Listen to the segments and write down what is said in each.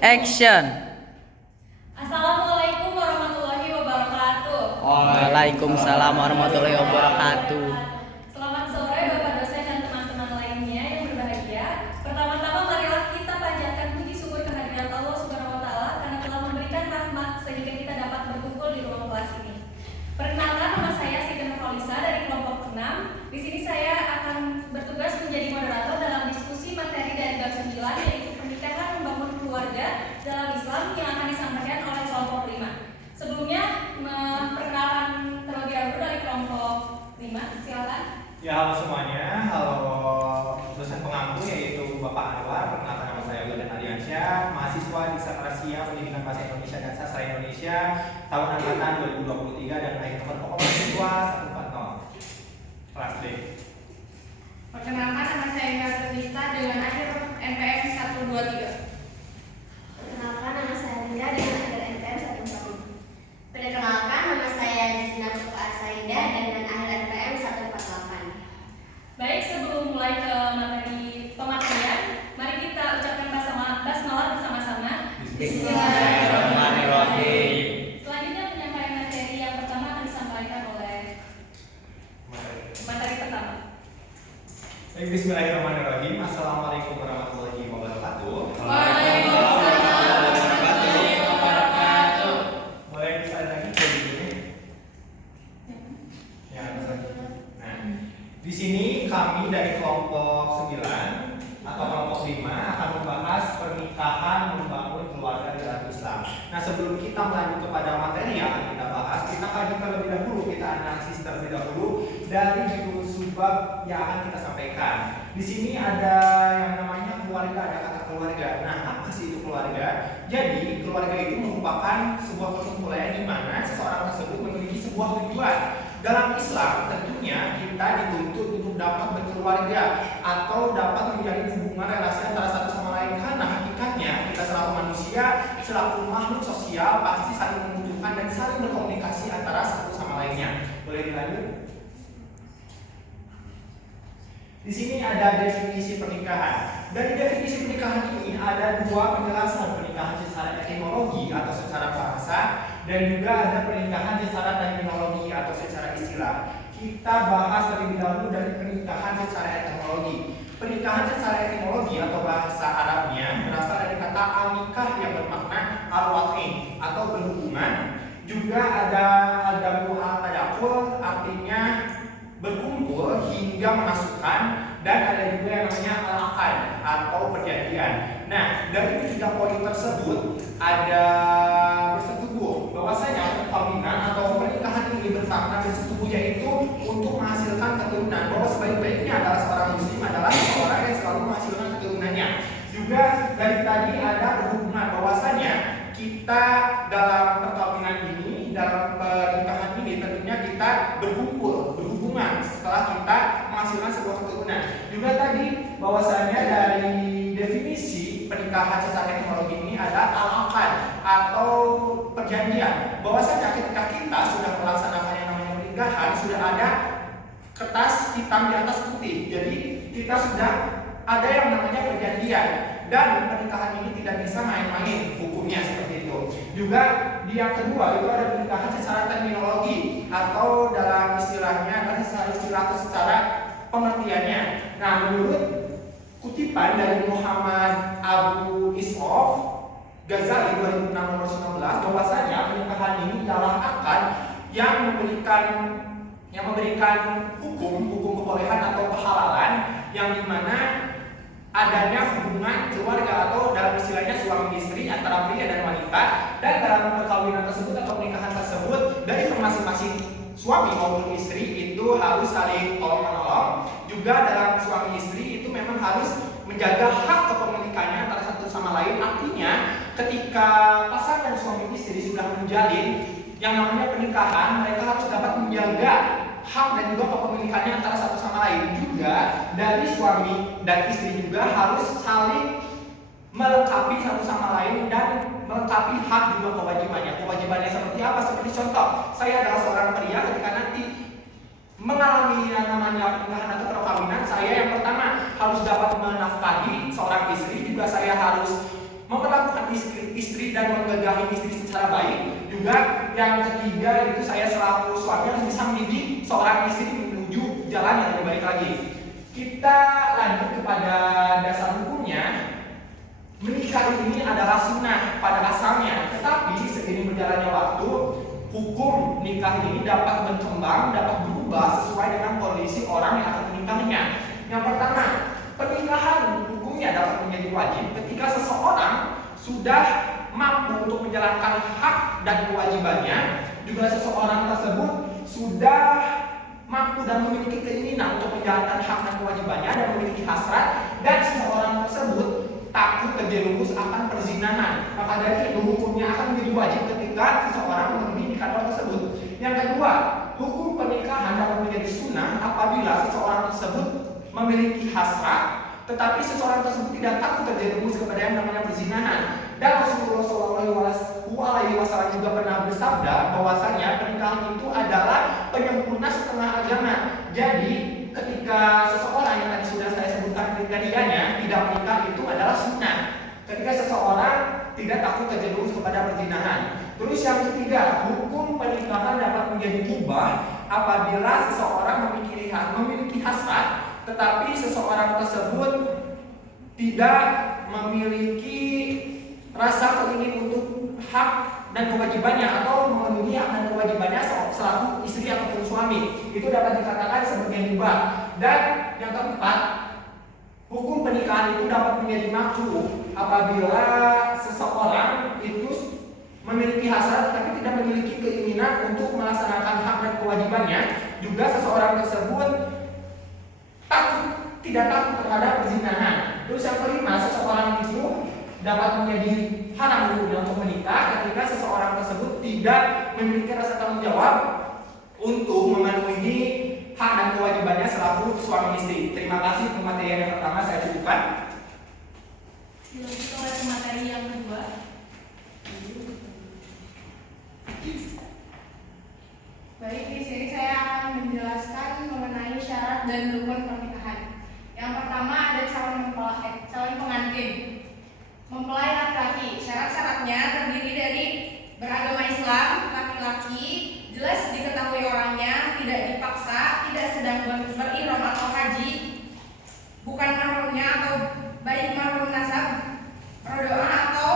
Action. Assalamualaikum warahmatullahi wabarakatuh. Waalaikumsalam warahmatullahi wabarakatuh. Selamat sore Bapak dosen dan teman-teman lainnya yang berbahagia. Pertama-tama marilah kita panjatkan puji syukur kehadirat Allah Subhanahu wa taala karena telah memberikan rahmat sehingga kita dapat berkumpul di ruang kelas ini. Perkenalkan, nama saya Siti Nurholisa dari kelompok 6. Di sini saya akan bertugas menjadi moderator dalam diskusi materi dari bab 9 yaitu pernikahan membangun keluarga dalam Islam yang akan disampaikan oleh kelompok 5. Sebelumnya memperkenalkan terlebih dahulu dari kelompok 5, silakan. Ya, halo semuanya, halo dosen pengampu yaitu Bapak Anwar. Perkenalkan, nama saya Wildan Ardiansyah, mahasiswa di Sakrasia Pendidikan Bahasa Indonesia dan Sastra Indonesia tahun angkatan 2023 dan akhir nomor pokok mahasiswa 140 kelas D. Perkenalkan, nama saya Ingat Nista dengan akhir NPM 123. Perkenalkan, nama saya Linda dengan akhir NPM 145. Perkenalkan, nama saya Zina Suka Asaida dengan akhir NPM 148. Baik, sebelum mulai ke materi pematerian, mari kita ucapkan basmalah bersama-sama. Bismillahirrahmanirrahim. Selanjutnya penyampaian materi yang pertama akan disampaikan oleh materi pertama. Baik, bismillahirrahmanirrahim. Assalamualaikum warahmatullahi wabarakatuh. Boleh bisa lagi videonya? Ya, bisa. Nah, di sini kami dari kelompok 9 atau kelompok 5 akan membahas pernikahan membangun keluarga dalam Islam. Nah, sebelum kita melanjut kepada materi yang akan kita bahas, kita kaji terlebih dahulu, kita analisis terlebih dahulu dari judul subbab yang akan kita sampaikan. Di sini ada yang namanya keluarga, ada kata keluarga. Nah, apa sih itu keluarga? Jadi, keluarga itu merupakan sebuah perkumpulan di mana seseorang tersebut memiliki sebuah tujuan. Dalam Islam, tentunya kita dituntut untuk dapat berkeluarga atau dapat menjalin hubungan relasi antara satu sama lain, karena hakikatnya kita selaku manusia, selaku makhluk sosial pasti saling membutuhkan dan saling berkomunikasi antara satu sama lainnya. Boleh dilanjut? Di sini ada definisi pernikahan. Dari definisi pernikahan ini ada dua penjelasan: pernikahan secara etimologi atau secara bahasa, dan juga ada pernikahan secara terminologi atau secara istilah. Kita bahas terlebih dahulu dari pernikahan secara etimologi. Pernikahan secara etimologi atau bahasa Arabnya berasal dari kata al-nikah yang bermakna al-wat'in atau berhubungan. Juga ada al-damu al-tadakul, artinya berkumpul hingga memasukkan, dan ada juga yang namanya al-aqad atau perjanjian. Nah, dari ketiga poin tersebut ada bersetubuh bahwasanya perkawinan atau pernikahan ini bermakna bersetubuh, yaitu untuk menghasilkan keturunan, bahwa sebaik-baiknya adalah seorang muslim adalah seorang yang selalu menghasilkan keturunannya. Juga dari tadi ada berhubungan, bahwasanya kita dalam perkawinan ini, dalam pernikahan ini tentunya kita berkumpul, berhubungan setelah kita menghasilkan sebuah keturunan. Juga tadi bahwasanya dari definisi pernikahan secara etimologi ini ada al-aqad atau perjanjian, bahwasanya ketika kita sudah melaksanakan yang namanya pernikahan, sudah ada kertas hitam di atas putih. Jadi kita sudah ada yang namanya perjanjian, dan pernikahan ini tidak bisa main-main hukumnya seperti itu. Juga di yang kedua itu ada pernikahan secara terminologi atau dalam istilahnya adalah secara istilah atau secara pengertiannya. Nah, menurut kutipan dari Muhammad Abu Ishof Ghazali 2006 nomor 19, bahwasanya pernikahan ini adalah akad yang memberikan hukum kebolehan atau kehalalan, yang dimana adanya hubungan keluarga atau dalam istilahnya suami istri antara pria dan wanita, dan dalam perkawinan tersebut atau pernikahan tersebut dari masing-masing suami maupun istri itu harus saling tolong menolong. Juga dalam suami istri itu memang harus menjaga hak kepemilikannya antara satu sama lain. Artinya ketika pasangan suami istri sudah menjalin yang namanya pernikahan, mereka harus dapat menjaga hak dan juga kepemilikannya antara satu sama lain. Juga dari suami dan istri juga harus saling melengkapi satu sama lain dan melengkapi hak juga kewajibannya. Kewajibannya seperti apa? Seperti contoh, saya adalah seorang pria, ketika nanti mengalami yang namanya pernikahan atau perkawinan, saya yang pertama harus dapat menafkahi seorang istri, juga saya harus memperlakukan istri istri dan menggagahi istri secara baik. Juga yang ketiga itu saya selaku suami harus bisa mendidik seorang istri menuju jalan yang lebih baik lagi. Kita lanjut kepada dasar hukumnya. Menikah ini adalah sunnah pada asalnya, tetapi seiring berjalannya waktu, hukum nikah ini dapat berkembang, dapat berubah sesuai dengan kondisi orang yang akan menikahinya. Yang pertama, pernikahan hukumnya dapat menjadi wajib ketika seseorang sudah mampu untuk menjalankan hak dan kewajibannya, juga seseorang tersebut sudah mampu dan memiliki keinginan untuk menjalankan hak dan kewajibannya dan memiliki hasrat, dan seseorang tersebut takut terjerumus akan perzinahan. Maka dari itu hukumnya akan menjadi wajib ketika seseorang memenuhi nikah tersebut. Yang kedua, hukum pernikahan dapat menjadi sunnah apabila seseorang tersebut memiliki hasrat, tetapi seseorang tersebut tidak takut terjerumus kepada yang namanya perzinahan. Dan Rasulullah SAW juga pernah bersabda bahwasanya pernikahan itu adalah penyempurna setengah agama. Jadi ketika seseorang yang tadi sudah saya sebutkan kriterianya tidak menikah itu adalah sunnah. Ketika seseorang tidak takut terjerumus kepada perzinahan. Terus yang ketiga, hukum pernikahan dapat menjadi mubah apabila seseorang memiliki hasrat, tetapi seseorang tersebut tidak memiliki rasa keinginan untuk hak dan kewajibannya atau memenuhi hak dan kewajibannya selaku istri ataupun suami. Itu dapat dikatakan sebagai mubah. Dan yang keempat, hukum pernikahan itu dapat menjadi makruh apabila seseorang itu memiliki hasrat tetapi tidak memiliki keinginan untuk melaksanakan hak dan kewajibannya. Juga seseorang tersebut tidak takut terhadap perzinahan. Terus yang kelima, seseorang itu dapat menjadi haram hukumnya untuk menikah ketika seseorang tersebut tidak memiliki rasa tanggung jawab untuk memenuhi hak dan kewajibannya selaku suami istri. Terima kasih untuk materi yang pertama saya cukupkan. Dilanjut oleh materi yang kedua. Baik, di sini saya akan menjelaskan mengenai syarat dan rukun pernikahan. Yang pertama ada calon pengantin. Mempelai laki-laki. Syarat-syaratnya terdiri dari beragama Islam, laki-laki, jelas diketahui orangnya, tidak dipaksa, tidak sedang berihram atau haji, bukan mahramnya atau baik mahram nasab, rodoah atau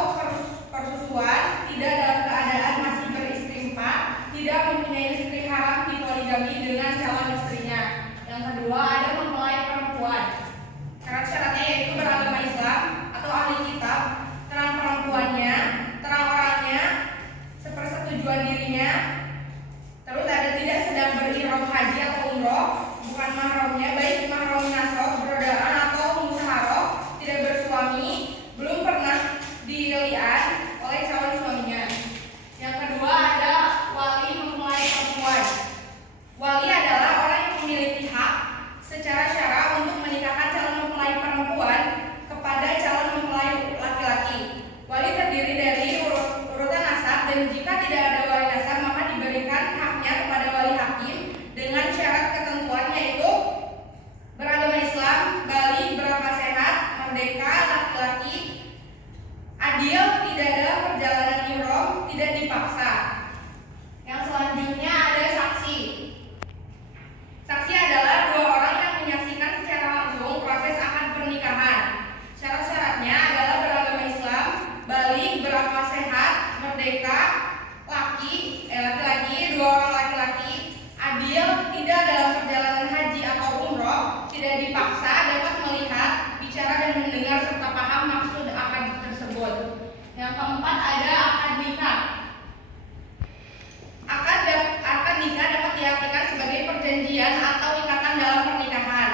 persusuan, tidak dalam keadaan masih beristri 4, tidak mempunyai istri haram dipoligami dengan calon istrinya. Yang kedua ada mempelai perempuan. Syarat-syaratnya yaitu beragama Islam atau ahli kitab, terang perempuannya, terang orangnya, sepersetujuan dirinya. Terus ada tidak sedang berihram haji atau umroh, bukan mahramnya, baik mahram nasab, berodaan atau musaharoh, tidak bersuami, belum pernah dilihat oleh calon suaminya. Yang kedua ada wali mempelai perempuan. Wali adalah orang yang memiliki hak secara syara untuk menikahkan calon mempelai perempuan kepada calon mempelai laki-laki. Wali terdiri dari urutan nasab, dan jika tidak ada wali nasab maka diberikan haknya kepada wali hakim dengan syarat ketentuan yaitu beragama Islam, baligh, berakal sehat, merdeka, laki-laki, adil, tidak dalam perjalanan ihram, tidak dipaksa. Yang selanjutnya ada saksi. Saksi adalah dua orang yang menyaksikan secara langsung proses akad pernikahan. Syarat-syaratnya adalah beragama Islam, baligh, berakal sehat, merdeka, laki-laki, dua orang laki-laki, adil, tidak dalam perjalanan haji atau umroh, tidak dipaksa, dapat melihat, bicara dan mendengar serta paham maksud akad tersebut. Yang keempat ada akad nikah. Akad nikah dapat diartikan sebagai perjanjian atau ikatan dalam pernikahan.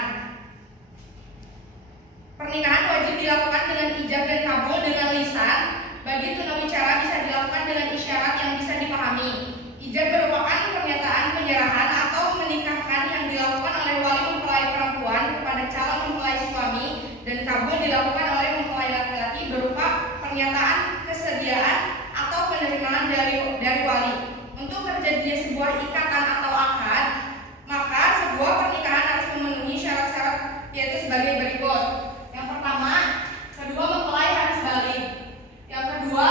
Pernikahan wajib dilakukan dengan ijab dan kabul dengan lisan. Bagi tunawicara bisa dilakukan dengan isyarat yang bisa dipahami. Ijab merupakan pernyataan penyerahan atau menikahkan yang dilakukan oleh wali mempelai perempuan kepada calon mempelai suami, dan kabul dilakukan oleh mempelai laki-laki berupa pernyataan kesediaan atau penerimaan dari wali. Untuk terjadinya sebuah ikatan atau akad, maka sebuah pernikahan harus memenuhi syarat-syarat yaitu sebagai berikut. Yang pertama, kedua mempelai harus baligh. Yang kedua,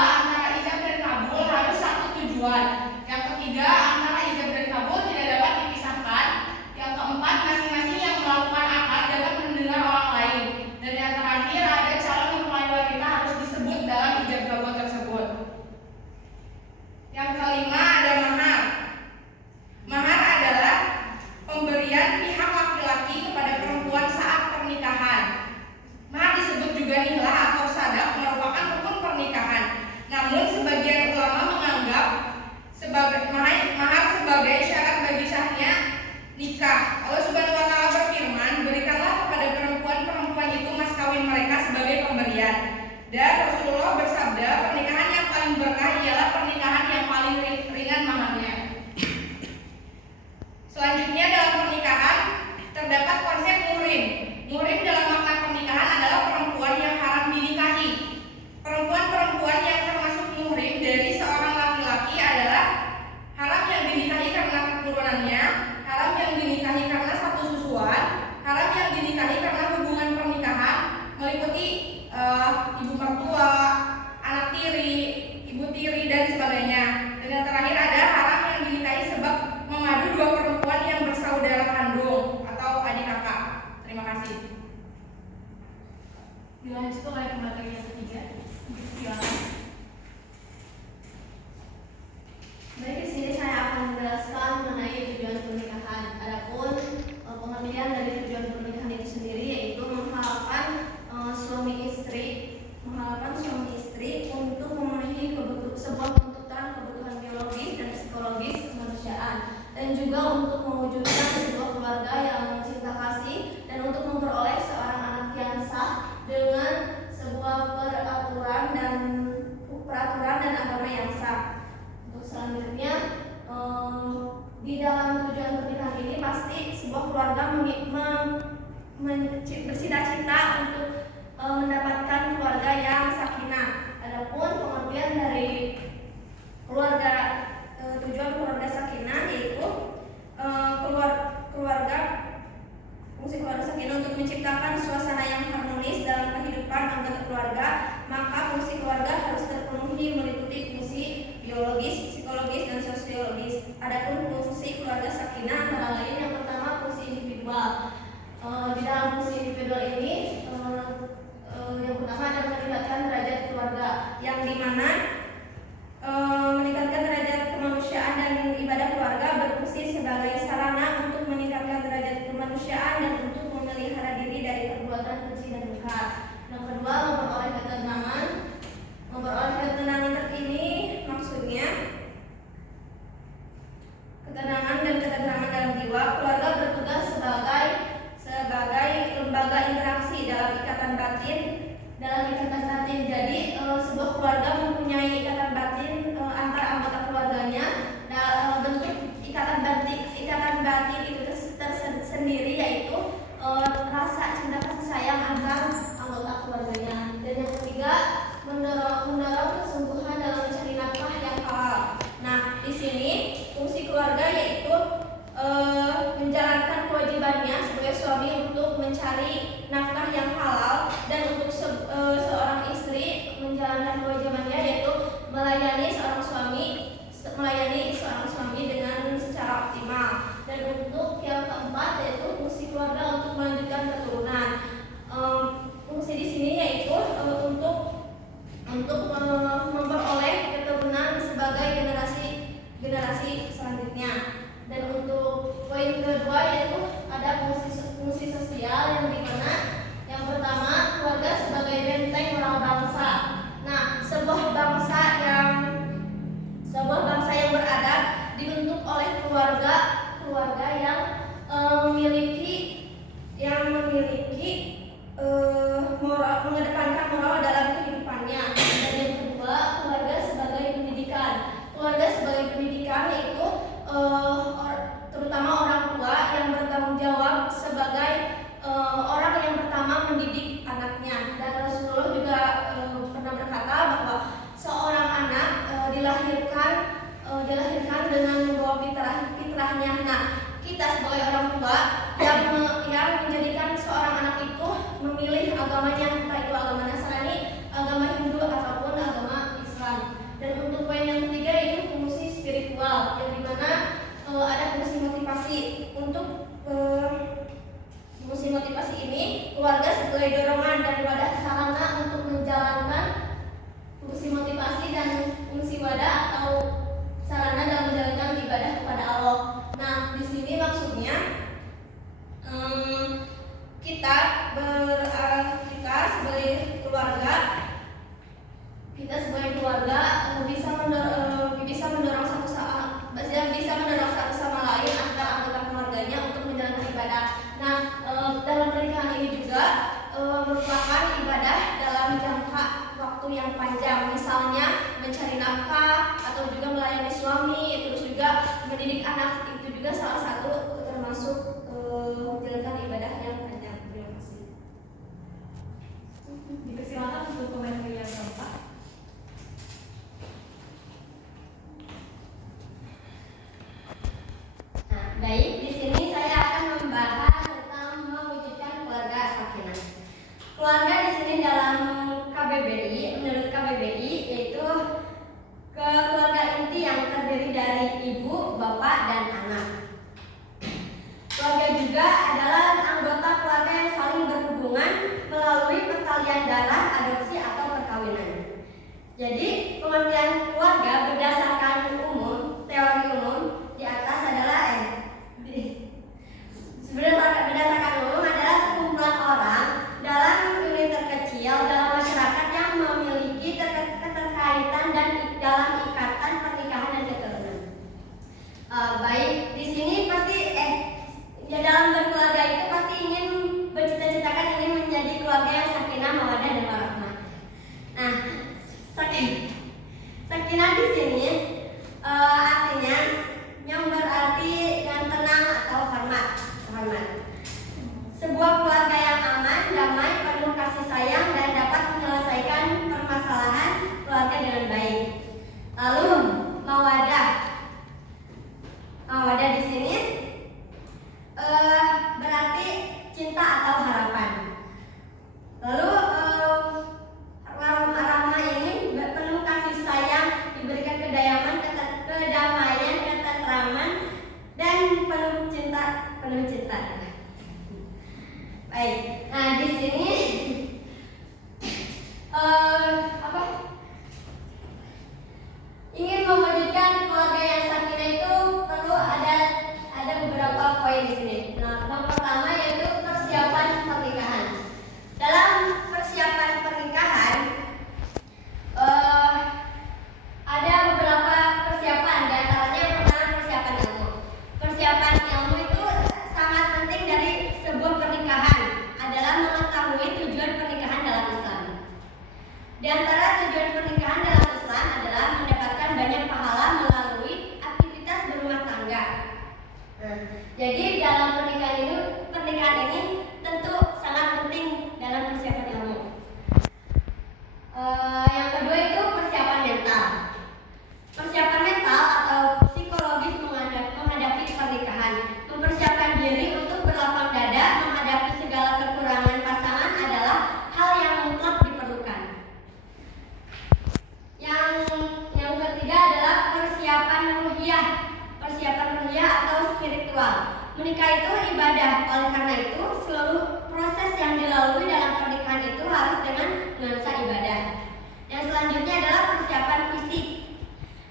bercita-cita untuk mendapatkan keluarga yang sakinah. Adapun pengertian dari keluarga, tujuan keluarga sakinah yaitu fungsi keluarga sakinah untuk menciptakan suasana yang harmonis dalam kehidupan anggota keluarga. Maka fungsi keluarga harus terpenuhi meliputi fungsi biologis, psikologis, dan sosiologis. Adapun fungsi keluarga sakinah antara lain yang pertama fungsi individual. Di dalam fungsi individual ini yang pertama adalah meningkatkan derajat keluarga, yang dimana meningkatkan derajat kemanusiaan dan ibadah keluarga berfungsi sebagai sarana untuk meningkatkan derajat kemanusiaan dan untuk memelihara diri dari perbuatan keji dan mungkar. Yang kedua, memperoleh ketenangan terkini, maksudnya ketenangan dan ketentraman dalam jiwa. Keluarga bertugas sebagai lembaga interaksi dalam ikatan batin. Jadi sebuah keluarga mempunyai ikatan batin antar anggota keluarganya. Bentuk ikatan batin itu tersendiri, yaitu rasa cinta kasih sayang antar anggota keluarganya. Dan yang ketiga, mendorong kesungguhan dalam mencari nafkah yang halal. Nah, di sini fungsi keluarga yaitu menjalankan kewajibannya sebagai suami untuk mencari nafkah yang halal, dan untuk seorang istri menjalankan kewajibannya yaitu melayani seorang suami dengan secara optimal. Dan untuk yang keempat yaitu fungsi keluarga untuk melanjutkan keturunan. Fungsi di sini yaitu untuk memperoleh keturunan sebagai generasi selanjutnya. Dan untuk poin kedua yaitu ada fungsi sosial, yang dimana yang pertama keluarga sebagai benteng moral bangsa. Nah, sebuah bangsa yang beradab dibentuk oleh keluarga yang memiliki mengedepankan moral dalam kehidupannya. Dan yang kedua, keluarga sebagai pendidikan. Keluarga sebagai pendidikan yaitu terutama orang tua yang bertanggung jawab sebagai orang yang pertama mendidik anaknya. Dan Rasulullah juga pernah berkata bahwa seorang anak dilahirkan dengan membawa fitrahnya. Nah, kita sebagai orang tua yang menjadikan seorang anak itu memilih agamanya, entah itu agama Nasrani, agama Hindu, ataupun agama Islam. Dan untuk poin yang ketiga yaitu fungsi spiritual, yang dimana ada fungsi motivasi. Untuk fungsi motivasi ini, keluarga sebagai dorongan dan wadah sarana untuk menjalankan fungsi motivasi dan fungsi wadah atau sarana dalam menjalankan ibadah kepada Allah. Nah, di sini maksudnya kita sebagai keluarga bisa mendorong satu sama lain antara anggota keluarganya untuk menjalankan ibadah. Nah, dalam pernikahan ini juga merupakan ibadah dalam jangka waktu yang panjang, misalnya mencari nafkah atau juga melayani suami, terus juga mendidik anak, itu juga salah satu termasuk menjalankan ibadah yang panjang. Terima kasih. Dipersilakan untuk komentar yang keempat. Nah, baik, di sini saya akan membahas tentang mewujudkan keluarga sakinah. Keluarga di sini dalam menurut KBBI yaitu keluarga inti yang terdiri dari ibu, bapak, dan anak. Keluarga juga adalah anggota keluarga yang saling berhubungan melalui pertalian darah, adopsi, atau perkawinan. Jadi, pengertian keluarga berdasarkan teori umum di atas adalah berdasarkan umum adalah sekumpulan orang dalam unit terkecil dalam masyarakat yang memiliki keterkaitan dan dalam ikatan pernikahan dan keturunan. Baik, di sini pasti dalam berkeluarga itu pasti ingin bercita-citakan ingin menjadi keluarga yang sakinah, mawaddah, dan warahmah. Nah, sakinah di sini artinya yang berarti yang tenang atau hormat. sebuah keluarga yang aman, damai, penuh kasih sayang dan dapat menyelesaikan permasalahan keluarga dengan baik. Lalu mawadah. Mawadah di sini berarti cinta atau harapan. Lalu rahmah ini penuh kasih sayang, diberikan kedamaian, ketentraman dan penuh cinta. Baik. Nah, di sini ingin mewujudkan keluarga yang sakinah itu perlu ada beberapa poin di sini. Nah, yang pertama yaitu persiapan pernikahan. Dalam persiapan pernikahan ada beberapa persiapan, di antaranya yang pertama persiapan ilmu. Persiapan ilmu itu sangat penting dari sebuah pernikahan adalah mengetahui tujuan pernikahan dalam Islam. Di antara tujuan pernikahan dalam Islam adalah mendapatkan banyak pahala melalui aktivitas berumah tangga. Jadi dalam pernikahan ini tentu sangat penting dalam persiapan ilmu. Yang kedua itu persiapan mental. Persiapan mental atau psikologis menghadapi pernikahan, mempersiapkan diri untuk berlapang dada menghadapi segala kekurangan pasangan adalah hal yang mutlak diperlukan. Yang ketiga adalah persiapan ruhiyah. Persiapan ruhiyah atau spiritual. Menikah itu ibadah, oleh karena itu seluruh proses yang dilalui dalam pernikahan itu harus dengan nuansa ibadah. Yang selanjutnya adalah persiapan fisik.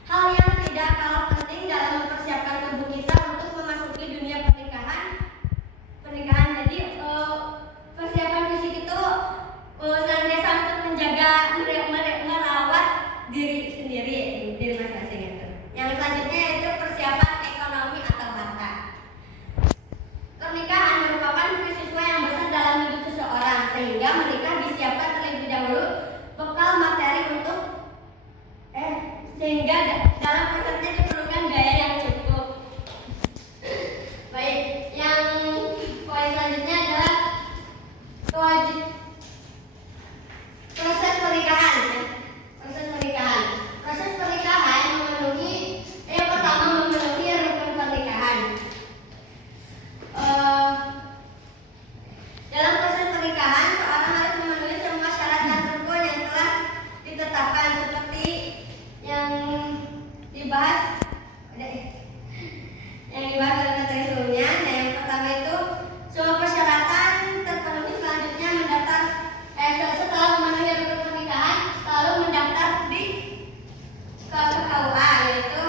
Hal yang tidak kalah penting dalam mempersiapkan tubuh kita untuk memasuki dunia pernikahan. Jadi persiapan fisik itu senantiasa untuk menjaga, merawat diri sendiri, diri masing-masing itu. Yang selanjutnya yaitu persiapan ekonomi atau harta. Pernikahan merupakan peristiwa yang besar dalam hidup seseorang, sehingga menikah disiapkan terlebih dahulu bekal materi untuk sehingga dalam prosesnya diperlukan biaya yang cukup. Baik, yang poin selanjutnya adalah proses pernikahan. Proses pernikahan memenuhi yang pertama memenuhi rukun pernikahan. Dalam proses pernikahan, seorang harus memenuhi semua syarat dan rukun yang telah ditetapkan seperti yang dibahas dalam materi sebelumnya. Nah, yang pertama itu semua persyaratan terpenuhi, selanjutnya mendaftar setelah memenuhi rukun pernikahan lalu mendaftar di KUA, yaitu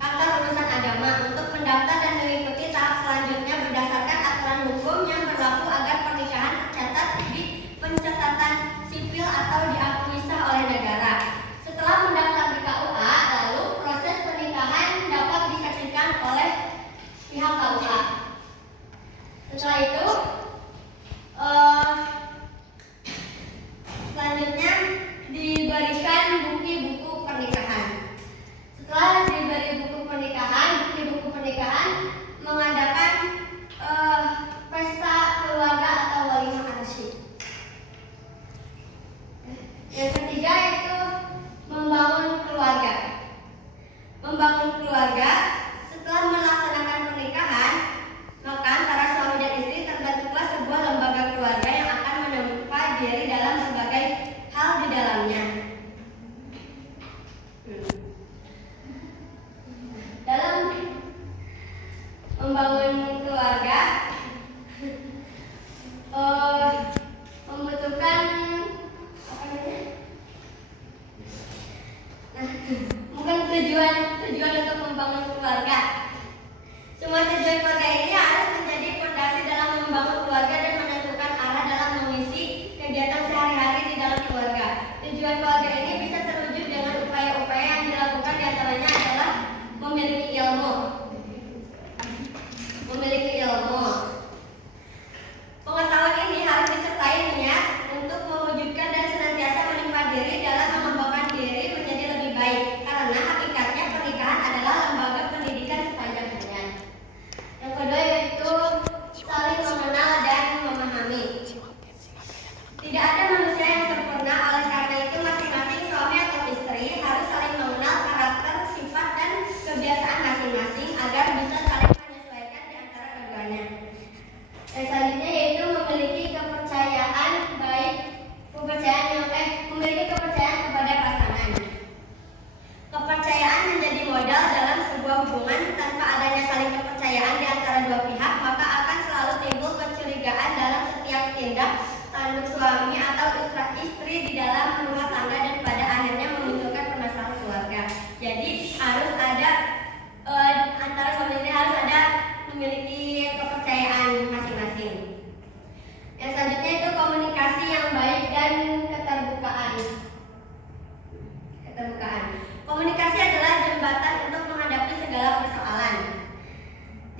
kantor urusan agama, untuk mendaftar dan mengikuti tahap selanjutnya berdasarkan aturan hukum yang berlaku agar pernikahan tercatat di pencatatan sipil atau diakui sah oleh negara. Setelah mendaftar di KUA, lalu proses pernikahan dapat disaksikan oleh pihak KUA. Setelah itu selanjutnya diberikan bukti buku pernikahan. Setelah diberi bukti buku pernikahan mengadakan pesta keluarga atau walimah asyik. Yang ketiga itu membangun keluarga. Setelah melaksanakan pernikahan, maka antara suami dan istri terbentuklah sebuah lembaga keluarga yang akan menempa diri dalam berbagai hal di dalamnya. Dalam membangun keluarga membutuhkan mungkin tujuan untuk membangun keluarga. Semua tujuan keluarga ini harus menjadi fondasi dalam membangun keluarga dan menentukan arah dalam mengisi kegiatan sehari-hari di dalam keluarga. Tujuan keluarga ini bisa terwujud dengan upaya-upaya yang dilakukan, diantaranya adalah memiliki ilmu. Pengetahuan ini harus disertai niat untuk mewujudkan dan senantiasa menimpa diri dalam mengembangkan diri menjadi lebih baik, karena hakikatnya pernikahan adalah lembaga pendidikan sepanjang hayat. Yang kedua yaitu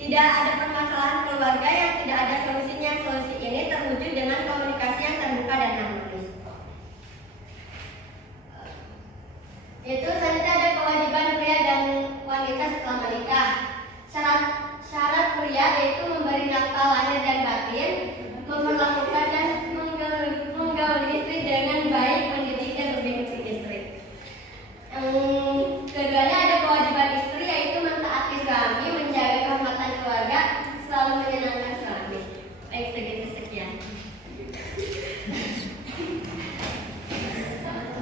Tidak ada permasalahan keluarga yang tidak ada solusinya. Solusi ini terwujud dengan komunikasi yang terbuka dan harmonis. Itu selanjutnya ada kewajiban pria dan wanita setelah menikah. Syarat pria yaitu memberi nafkah lahir dan batin, memperlakukan dan menggauli istri dengan baik, mendidik dan membimbing istri. Keduanya ada kewajiban istri yaitu mentaati suami, menjaga kehormatan keluarga, selalu menyenangkan suami. Baik, sekian.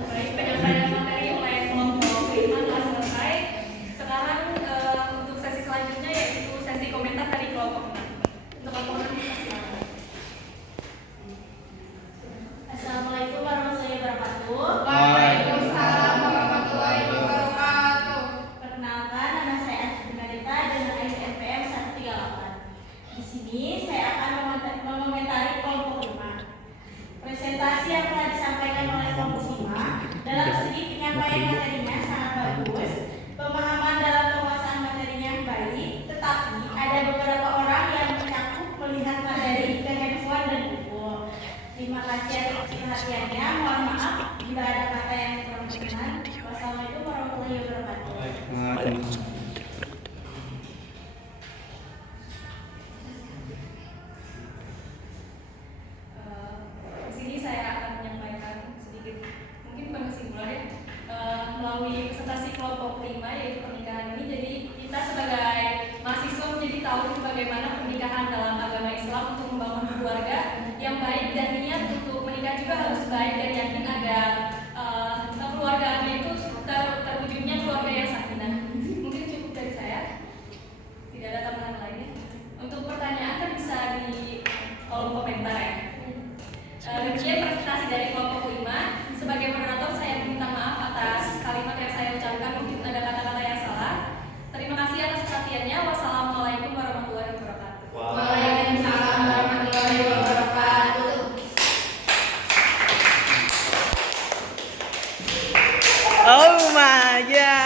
Baik, penyampaian materi oleh kelompok 5 telah selesai. Sekarang untuk sesi selanjutnya yaitu sesi komentar dari kelompok 6. Untuk kelompok 6 silakan. Assalamualaikum warahmatullahi wabarakatuh. Waalaikumsalam warahmatullahi wabarakatuh. Perkenalkan, nama saya Asri Nadita dengan ISMPM 138. Di sini saya akan mengomentari kelompok 5. Presentasi yang telah disampaikan oleh kelompok 5 dalam segi penyampaian materinya sangat bagus, pemahaman dalam penguasaan materinya baik, tetapi ada beberapa orang yang mencakup melihat materi ke handphone dan buku. Terima kasih atas perhatiannya. Mohon maaf bila ada kata yang kurang berkenan. Wassalamualaikum warahmatullahi wabarakatuh. Di sini saya akan menyampaikan sedikit, mungkin bukan kesimpulan ya, melalui presentasi kelompok 5 yaitu pernikahan ini. Jadi kita sebagai mahasiswa menjadi tahu bagaimana pernikahan dalam agama Islam untuk membangun keluarga yang baik dan niat untuk menikah juga harus baik dan yakin agar keluarga itu terwujudnya keluarga yang sakinah. Mungkin cukup dari saya. Tidak ada tambahan lainnya. Untuk pertanyaan kan bisa di kolom komentar ya. Demikian presentasi dari kelompok 5. Sebagai moderator saya meminta maaf atas kalimat yang saya ucapkan, mungkin ada kata-kata yang salah. Terima kasih atas perhatiannya. Wassalamualaikum warahmatullahi wabarakatuh. Waalaikumsalam warahmatullahi wabarakatuh. Oh my god.